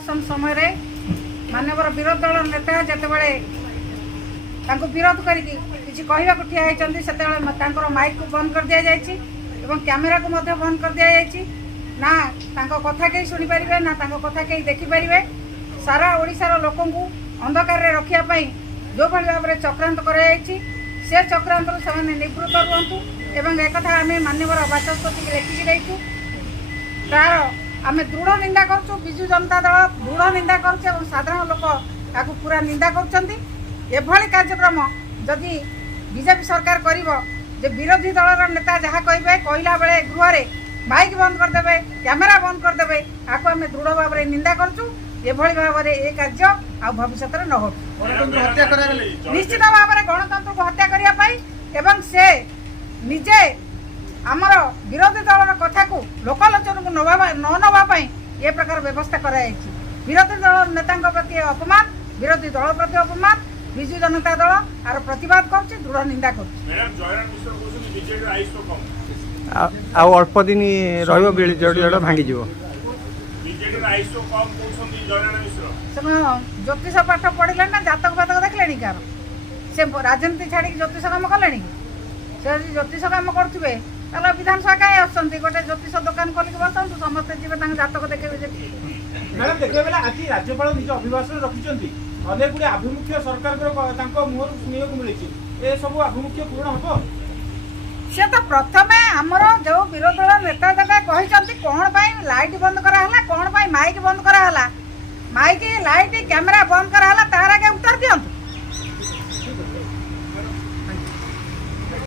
अधिवेशन समय मानवर विरोधी दल नेता जितेबाला विरोध करके ठिया होती से माइक को बंद कर दि जाए कैमेरा को बंद कर दि जाए ना कथा कहीं शुणी पारे ना कथा कहीं देखिपारे सारा ओडिशार लोक अंधकार रखापी जो भाव में चक्रांत कर चक्रांत से निवृत्त रुहतु एवं एक आम मानवर बाचस्पति लिखिकी देचु तार आम दृढ़ निंदा करूँ विजु जनता दल दृढ़ निंदा कर साधारण लोक ताकू पूरा निंदा कर कार्यक्रम जदि बीजेपी सरकार कर विरोधी दलर नेता जहाँ कहे कहला बेले गृह माइक बंद करदे कैमेरा बंद करदे आपको आम दृढ़ भाव में निंदा करूँ एभली भाव में ये कार्य आ भविष्य में न हो निश्चित भाव में गणतंत्र को हत्या करने से निजे आमर विरोधी दलर कथा को लोकलोचन को न नवाई ये प्रकार व्यवस्था कराई विरोधी दल नेता प्रति अपमान विरोधी दल प्रति अपमान विजु जनता दल आर प्रतिवाद कर दृढ़ निंदा कर अल्प दिन भांगी ज्योतिष पाठ पढ़ले ना जातक फातक देखले कार से राजनीति छाड़ी ज्योतिष कम कले से ज्योतिष कम करुवे विधानसभा कहीं आसुँच गोटे ज्योतिष दुकान खोलिक बसतु समस्ते जी जातक देखे मैडम देखिए बेला आज राज्यपाल निज अभिभाषण रखिंट अनेक गुड़े आभिमुख्य सरकार मुहर शुणा मिली ए सब आभिमुख्य पूर्ण हम सी तो प्रथम आमर जो विरोधी दल नेता जगह कहते कौन लाइट बंद कराला कौन माइक बंद कराला माइक लाइट कैमेरा बंद कराला तार आगे उत्तर दिंतु